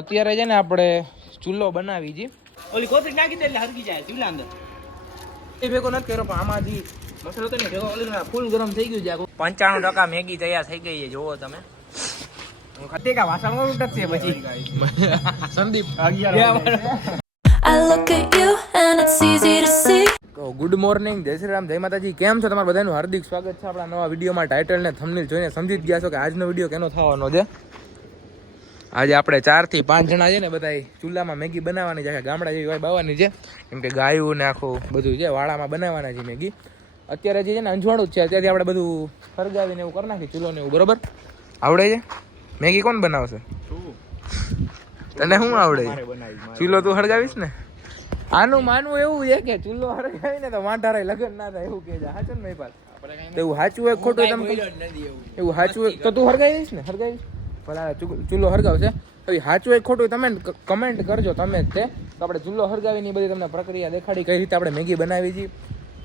અત્યારે છે ને આપણે ચૂલો બનાવી જી ઓલી કોથળી નાખી દે એટલે હરકી જાય ચૂલા અંદર. એ ભેગો નથી કર્યો પણ આમાંથી મસાલો તો ને ભેગો ઓલી ફૂલ ગરમ થઈ ગયું છે. 95% મેગી તૈયાર થઈ ગઈ છે. જોવો તમે. કા વાસણ ઉઠશે પછી Sandeep I look at you and it's easy to see. Good morning, જય શ્રી રામ, જય માતાજી. કેમ છો તમારા બધાનું હાર્દિક સ્વાગત છે આપણા નવા વિડીયોમાં. ટાઇટલ ને થંબનેલ જોઈને સમજી જ ગયા છો કે આજનો વિડીયો કેનો થવાનો છે. આજે આપણે 4 થી 5 જણા છે ને બધા ચૂલામાં મેગી બનાવવાની છે. ગામડા જેવી વાઈબ આવવાની છે કેમ કે ગાયું ને આખું બધું છે વાળામાં બનાવવાના છે મેગી. અત્યારે જે છે ને અંજવાળું જ છે. અત્યારથી આપણે બધું સળગાવીને એવું કરી નાખી ચૂલો ને એવું. બરોબર આવડે છે? મેગી કોણ બનાવશે? તને શું આવડે છે? ચૂલો તું સળગાવીશ ને? આનું માનવું એવું છે કે ચૂલો હળગાવી ને તો વાંઢારાય લગન ના થાય એવું કે છે. સાચું ને ભાઈ? એવું સાચું હોય ખોટું તમે એવું સાચું હોય તો તું હળગાવીશ ને? હળગાવીશ ભલા ચૂલો હળગાવશે. તો સાચું હોય ખોટું તમે કમેન્ટ કરજો તમે જ તે. તો આપણે ચૂલો હળગાવીની બધી તમને પ્રક્રિયા દેખાડી, કઈ રીતે આપણે મેગી બનાવી છે,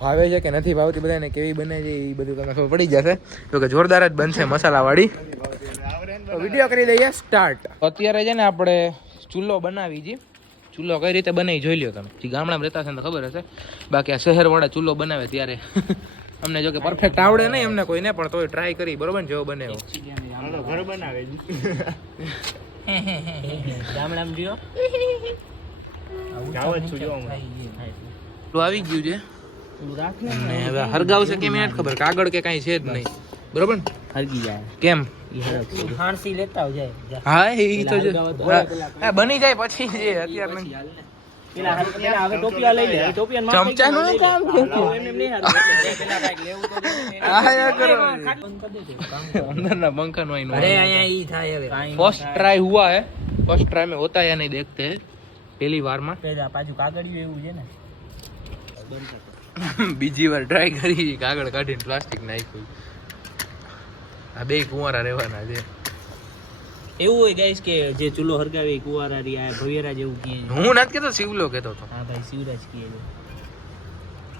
ભાવે છે કે નથી ભાવતી બધાને, કેવી બને છે એ બધું તમને ખબર પડી જશે. તો કે જોરદાર જ બનશે મસાલાવાળી. તો વિડીયો કરી દઈએ સ્ટાર્ટ. અત્યારે છે ને આપણે ચૂલો બનાવી છે. ચૂલો કઈ રીતે બનાવી જોઈ લ્યો તમે. જે ગામડામાં રહેતા હશે ને તો ખબર હશે. બાકી આ શહેરવાળા ચૂલો બનાવે ત્યારે અમને જો કે પરફેક્ટ આવડે નહીં એમને કોઈને, પણ તોય ટ્રાય કરી. બરોબર ને? જેવો બને એવો ઘર બનાવે ગામડામાં જીઓ આવી ગયું છે. હવે હરગાવશે કેમ એ ખબર, કાગળ કે કાંઈ છે જ નહીં. બરોબર ને? હરકી જાય કેમ? હાંસી લેતા જાય. હા એ તો બની જાય પછી જે અત્યારે પેલા હવે ટોપિયા લઈ લે. ટોપિયા ચમચાનું કામ अंदर पंखा नो अरे અહીંયા ઈ થાય હવે. फर्स्ट ट्राई हुआ है. फर्स्ट ट्राई में होता है या नहीं देखते हैं. पहली बार में પેલા પાછું કાગળિયું એવું છે ને બીજી વાર ટ્રાય કરી. કાગળ કાઢીને પ્લાસ્ટિક નાખ્યું. આ બે કુંવારા રહેવાના છે. એવું હોય ગાઈસ કે જે ચૂલો હરગાવે કુવારા રિયા ભવેરા જેવું કહે. હું નથી કેતો, શિવલો કેતો હતો. હા ભાઈ શિવરાજ કહે છે.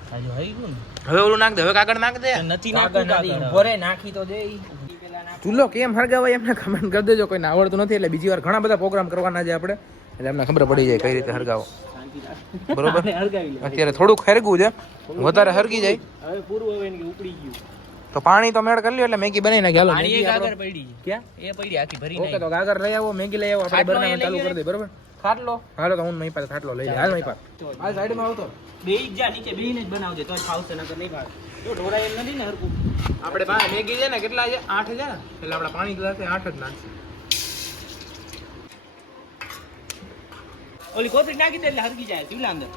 હાજો હઈ ગયું ને. હવે ઓલું નાખ દે. હવે કાગળ નાખ દે. નથી નાખતું. ભરે નાખી તો દે. ચૂલો કેમ હરગાવાય એમને કમેન્ટ કરી દેજો. કોઈને આવડતું નથી એટલે બીજી વાર ઘણા બધા પ્રોગ્રામ કરવાના છે આપણે, એટલે એમને ખબર પડી જાય કઈ રીતે હરગાવો. બરોબર? અત્યારે થોડુંક હરગવું છે, વધારે હરગી જાય હવે પૂરું હવે ને ઉપડી ગયું તો પાણી તો મેળ કરી લ્યો એટલે મેગી બનાવી નાખી. હાલો પાણી મેગી એક આપણો આગળ પડી છે. ક્યાં એ પડી આખી ભરી ઓકે. તો ગાગર લઈ આવો, મેગી લઈ આવો, આપણે બનાવવાનું ચાલુ કરી દે. બરોબર? ખાટલો હાલો તો હું નહીં પાસે ખાટલો લઈ લે. હાલ નહીં પાસે આ સાઈડમાં આવતો બે જા નીચે બેહીને જ બનાવજે તોય ફાવશે નકર નહીં ભાવે. જો ઢોળાય એમ નથી ને હરકું. આપણે પાસે મેગી છે ને કેટલા છે? 8 છે ને, એટલે આપણે પાણી ગ્લાસ 8 જ નાખશું. ઓલી કોથળી નાખી દે એટલે હરકી જાય ચૂલા અંદર.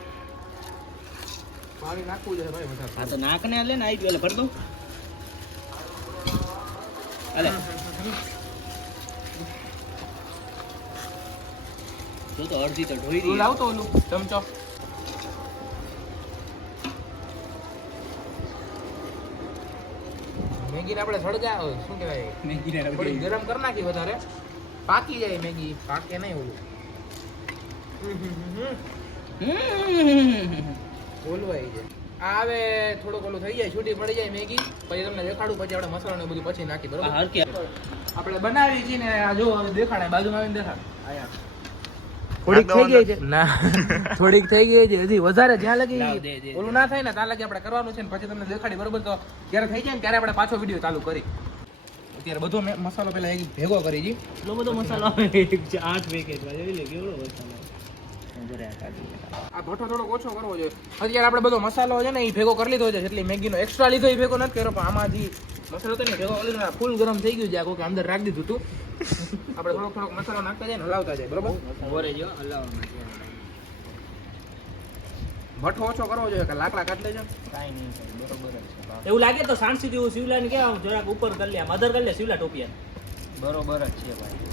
પાણી નાખવું છે ભાઈ વધારે. હા તો નાકને લે ને આવી ગયો એટલે ભર દઉં. અલે જો તો અડધી તો ઢોઈ રહી. લાવતો ઓલું ચમચો. મેગીને આપણે સળગા શું કહેવાય, મેગીને થોડી ગરમ કરી નાખી વધારે, પાકી જાય મેગી. પાકે નહીં ઓલું બોલવાય છે. આ હવે થોડુંક ઓલું થઈ જાય, છૂટી પડી જાય મેગી, પછી તમને દેખાડું. પછી આપણે મસાલો ને બધું પછી નાખી. બરોબર? આપણે બનાવી છીએ ને આ જો હવે દેખાડે, બાજુમાં આવીને દેખાડ. આયા થોડીક થઈ ગઈ છે ના થોડીક થઈ ગઈ છે હજી વધારે. જ્યાં લગી ઓલું ના થાય ને ત્યાં લગી આપણે કરવાનું છે ને પછી તમને દેખાડી. બરોબર? તો જ્યારે થઈ જાય ને ત્યારે આપણે પાછો વિડીયો ચાલુ કરી. અત્યારે બધો મસાલો પેલા એક ભેગો કરી જી. એટલો બધો મસાલો આવે 8 પેકેટ જોઈ લે કેવડો મસાલો. આ ભઠ્ઠો થોડો ઓછો કરવો જોઈએ. અત્યારે આપણે બધો મસાલો છે ને એ ભેગો કરી લીધો છે. એટલી મેગીનો એક્સ્ટ્રા લીધો એ ભેગો નથી કર્યો, પણ આમાંથી મસાલો તો ને ભેગો ફૂલ ગરમ થઈ ગયું છે. આ કોઈ અંદર રાખી દીધું હતું. આપણે થોડોક મસાલો નાખતા જાય ને હલાવતા જાય. બરોબર? ઓરે જો હલાવવાનું ભઠ્ઠો ઓછો કરવો જોઈએ કે લાકડા કાઢ લેજો. કાઈ નહીં થાય બરોબર જ છે. એવું લાગે તો શાંતિ થી શિવલાને કે જરાક ઉપર કરી લે, મધર કરી લે શિવલા ટોપિયા. બરોબર જ છે ભાઈ.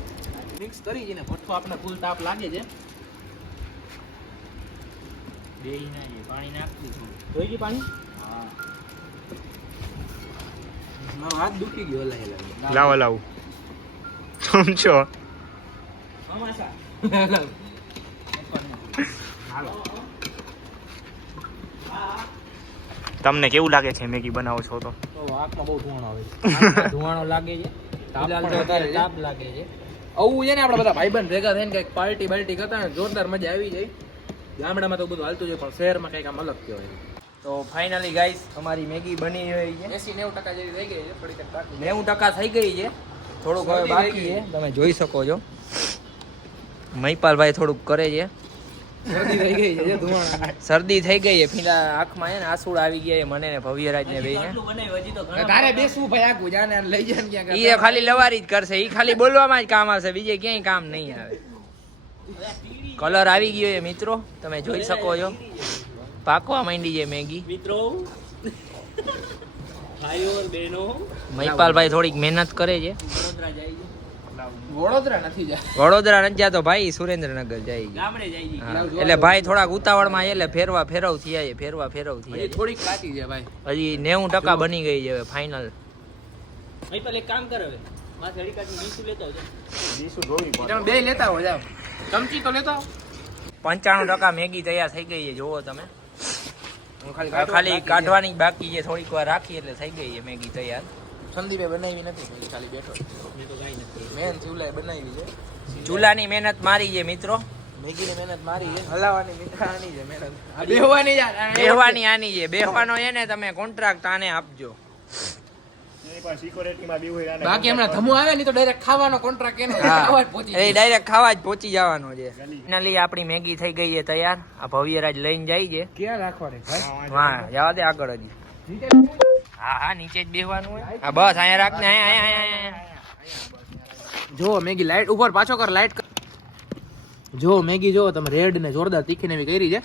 મિક્સ કરી છે ને ભઠ્ઠો આપણે ફૂલ તાપ લાગે છે. બેઈ ના જે પાણી નાખી થોડું. જોઈ ગઈ પાણી? હા. મારો હાથ દુખી ગયો. લાવો લાવો સમજો. અમાસા હાલો. તમને કેવું લાગે છે મેગી બનાવો છો તો? આંખમાં બહુ ધુવાણો આવે છે. ધુવાણો લાગે છે. તાપ લાગે છે. આવું છે ને આપણે બધા ભાઈબંધ ભેગા થઈને કંઈક પાર્ટી બાલ્ટી કરતા ને જોરદાર મજા આવી જાય. ગામડામાં તો બધું હાલતું જાય પણ શહેરમાં કંઈક આમ અલગ કહેવાય. તો ફાઇનલી ગાઈસ અમારી મેગી બની રહી છે. 80-90% જેવી થઈ ગઈ છે. થોડીક જ બાકી 90% થઈ ગઈ છે. થોડુંક હવે શરદી બાકી થઈ છે. ગઈ. તમે જોઈ શકો છો. મહિપાલભાઈ થોડુંક કરે છે. શરદી થઈ ગઈ છે ધુમાડા. શરદી થઈ ગઈ છે. ફીના આંખમાં છે ને આંસુડ આવી ગયા છે મને ને ભવ્યરાજ ને બેયને. તારે બેસવું ભાઈ આખું જાને અને લઈ જાય ને ક્યાં ઈ ખાલી લવારી જ કરશે. ઈ ખાલી બોલવામાં જ કામ આવશે. બીજે ક્યાંય કામ નહીં આવે. કલર આવી ગયો છે મિત્રો. તમે જોઈ શકો છો. પાકવા માંડી છે મેગી. મિત્રો ભાઈઓ और બહેનો મહિપાલભાઈ થોડીક મહેનત કરે છે. વડોદરા જાય છે, વડોદરા નથી જાય. વડોદરા નથી જાતો ભાઈ, સુરેન્દ્રનગર જાય છે. ગામડે જાય છે. હા, એટલે ભાઈ થોડાક ઉતાવળમાં એટલે ફેરવા ફેરવ થયા છે. ફેરવા ફેરવ થયા હજી છે. થોડીક કાચી છે ભાઈ. હજી 90% બની ગઈ છે ફાઇનલ. ભાઈ પેલા એક કામ કર હવે માથે અડી કાઢીને ડીશું લેતા આવજો. તમે બે લેતા હો જાવ. ચમચી તો લેતા આવો. 95% મેગી તૈયાર થઈ ગઈ છે. જોવો તમે. હું ખાલી હવે ખાલી કાઢવાની જ બાકી છે. થોડીક વાર રાખી એટલે થઈ ગઈ છે મેગી તૈયાર. સંદીપે બનાવી નથી મેગી, ખાલી બેઠો. મેં તો કાંઈ નથી. મેન ચૂલાએ બનાવી છે. ચૂલાની મહેનત મારી છે મિત્રો. મેગીની મહેનત મારી છે. હલાવાની મીઠાની છે મહેનત. આ બેહવાની યાર. બેહવાની આની છે. બેહવાનો છે ને તમે કોન્ટ્રાક્ટ આને આપજો. બાકી હમણાં ધમુ આવે ને તો ડાયરેક્ટ ખાવાનો કોન્ટ્રાક્ટ એનો ખાવા જ પહોંચી એ જાય. ડાયરેક્ટ ખાવા જ પહોંચી જવાનો છે. ફાઇનલી આપણી મેગી થઈ ગઈ છે તૈયાર. આ ભવ્યરાજ લઈને જાય છે. ક્યાં રાખવાની ભાઈ? હા જવા દે આગળ હજી. હા હા નીચે જ બેહવાનું હોય. હા બસ અહીંયા રાખ ને. અહીંયા. જો મેગી લાઈટ ઉપર પાછો કર, લાઈટ કર. જો મેગી જો તમે રેડ ને જોરદાર તીખી ને એવી કરી છે.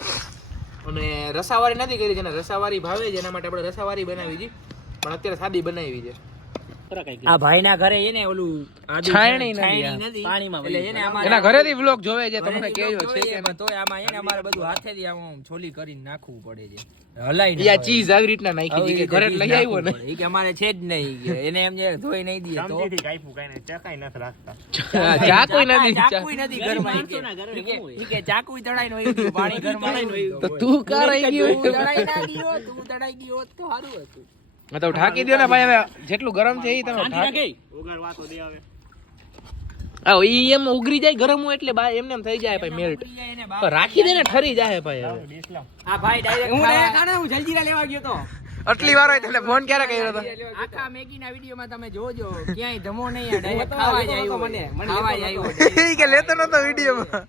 અને રસાવાળી નથી કરી, જેને રસાવાળી ભાવે છે એના માટે આપણે રસાવાળી બનાવી છે. પણ અત્યારે સાદી બનાવી છે. આ ભાઈના ઘરે છે ને ઓલું આદુ છાયણી છાયણી નથી. નથી. પાણીમાં એટલે છે ને અમારે એના ઘરેથી વ્લોગ જોવે છે, તમને ઘરેથી કહેજો લોકો છે જોઈએ કે પણ તોય આમાં છે ને અમારે બધું હાથેથી આમ છોલી કરીને નાખવું પડે છે. હલાઈ યા ચીઝ આવી રીતના નાખી છે કે ઘરે જ લઈ આવ્યો ને. ઈ કે અમારે છે જ નહીં કે એને એમ જે ધોઈ નહીં દઈએ તો ચાકુય નથી. ચાકુય નથી ઘરમાં ઈ કે. ઈ કે ચાકુય તળાઈને વહી ગયું, પાણી ઘરમાં લઈને તો તું કા રહી ગયો? તું તળાઈ ના ગયો, તું તળાઈ ગયો હોત તો સારું હતું. તો ઢાંકી દો ને ભાઈ. હવે જેટલું ગરમ છે એ તમે ઢાંકી. હા ઈ એમ ઉગરી જાય ગરમ હોય એટલે બા એમને એમ થઈ જાય ભાઈ મેલ્ટ. રાખી દે ને ઠરી જાય ભાઈ. હવે આ ભાઈ ડાયરેક્ટ હું જલજીરા લેવા ગયો તો આટલી વાર હોય એટલે ફોન ક્યારે કર્યો હતો? આખા મેગીના વિડીયોમાં તમે જોજો ક્યાંય ધમો નહીં, ડાયરેક્ટ ખાવા જ આવ્યો. ખાવા જ આવ્યો. ઈ કે લેતો નતો વિડીયોમાં.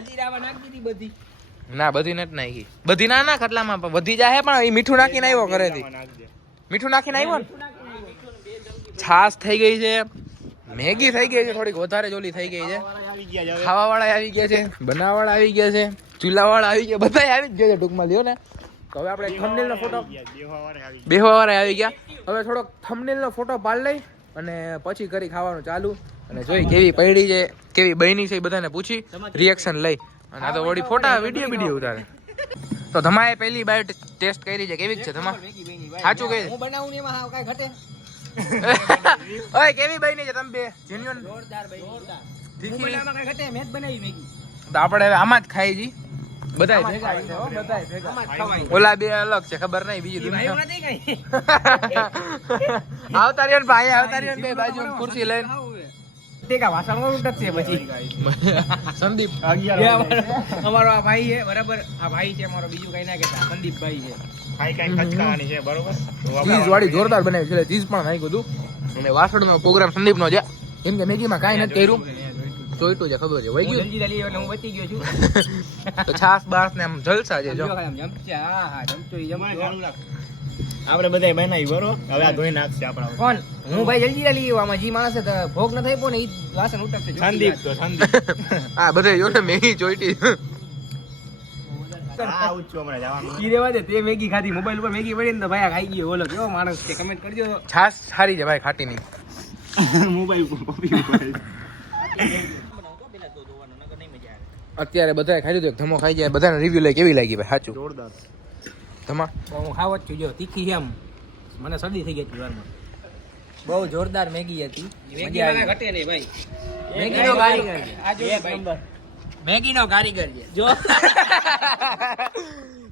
જલજીરામાં નાખી દીધી બધી. ના બધી નથી નાખી. બધી ના નાખ એટલામાં પણ વધી જાય પણ એ મીઠું નાખીને આવ્યો ઘરેથી. મીઠું નાખીને આવ્યો ને. છાશ થઈ ગઈ છે, મેગી થઈ ગઈ છે, થોડીક વધારે જ ઓલી થઈ ગઈ છે. ખાવા વાળા આવી ગયા છે, બનાવવા વાળા આવી ગયા છે, ચૂલા વાળા આવી ગયા, બધા આવી જ ગયા છે ટૂંકમાં લ્યો ને. તો હવે આપણે થંબનેલ નો ફોટો બેહવા વાળા આવી ગયા. હવે થોડોક થંબનેલ નો ફોટો પાડ લઈ અને પછી કરી ખાવાનું ચાલુ અને જોઈ કેવી પડી છે, કેવી બની છે, એ બધાને પૂછી રિએક્શન લઈ. અને આ તો વળી ફોટા વિડીયો ઉતારે. તો ધમાએ પહેલી બાઈટ ટેસ્ટ કરી છે, કેવી છે ધમા? સાચું કહે. હું બનાવું ને એમાં કાંઈ ઘટે. ઓય કેવી બની છે તમે બે? જેન્યુઅન જોરદાર ભાઈ, જોરદાર. તીખી? હું બનાવવામાં કાંઈ ઘટે, મેં જ બનાવી મેગી. તો આપણે હવે આમાં જ ખાઈ જી. બધાય ભેગા છે, હો, બધાય ભેગા. આમાં જ ખવાય. ઓલા બે અલગ છે, ખબર નહીં બીજી દુનિયા. આવ્યું નથી કાંઈ. આવતા રહ્યો ને ભાઈ, આવતા રહ્યો ને બે બાજુ ખુરશી લઈને. સંદીપ અમારો આ ભાઈ છે બરાબર. આ ભાઈ છે અમારો, બીજું કઈ ના કહેતા. સંદીપભાઈ છે. ચીઝ વાળી જોરદાર બનાવી છે, ચીઝ પણ નાખ્યું હતું. અને વાસણનો પ્રોગ્રામ સંદીપનો છે, કેમ કે મેગીમાં કાંઈ નથી કર્યું. જોઈતું છે, ખબર છે, વહી ગયું. જલ્દી જલ્દી એટલે હું બચી ગયો છું. તો છાસ બાસ ને આમ જલસા છે જો. જમચા, હા જમચો ઈ જમચો. આપણે બધા બનાવી બરોબર. હવે આ ધોઈ નાખશે આપણા કોણ? હું ભાઈ જલ્દી લઈ આમાં જી માણસે તો ભોગ ન થઈ પો ને ઈ વાસણ ઉટકશે. સંદીપ તો સંદીપ હા બધે જો ને મેગી જોઈતી. આ ઉચ્ચો હમણાં જવાનું ઈ રેવા દે. તે મેગી ખાધી, મોબાઈલ ઉપર મેગી પડી ને તો ભાઈ આ ખાઈ ગયો. ઓલો કેવો માણસ છે, કમેન્ટ કરજો. છાસ સારી છે ભાઈ, ખાટી નહીં. મોબાઈલ ઉપર કોપી ઉપર અત્યારે બધાએ ખાઈ લીધું, ધમો ખાઈ જાય. બધાને રિવ્યુ લઈ કેવી લાગી ભાઈ? સાચું જોરદાર. ધમા હું ખાવ જ છું. જો તીખી છે એમ, મને શરદી થઈ ગઈ હતી વારમાં. બહુ જોરદાર મેગી હતી. મજા આવી. ઘટે નહીં ભાઈ. મેગીનો કારીગર છે. આ જો ભાઈ મેગીનો કારીગર છે. જો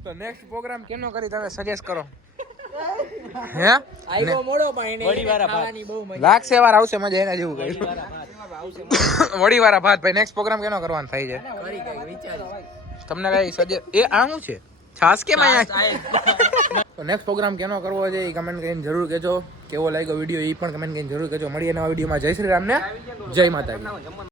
તો નેક્સ્ટ પ્રોગ્રામ કેનો કરી તમે સજેસ્ટ કરો. હે આવ્યો મોડો પણ એને ખાવાની બહુ મજા લાગશે વાર આવશે મજા એના જેવું કઈ વડી વાળા ભાત ભાઈ નેક્સ્ટ પ્રોગ્રામ કેનો કરવાનો થાય છે કરી કઈ વિચાર તમને કઈ સજે એ આ શું છે છાસ કેમ આયા તો નેક્સ્ટ પ્રોગ્રામ કેનો કરવો છે એ કમેન્ટ કરીને જરૂર કહેજો કેવો લાગ્યો વિડીયો એ પણ કમેન્ટ કરીને જરૂર કહેજો મળીએ નવા વિડીયોમાં જય શ્રી રામ ને જય માતાજી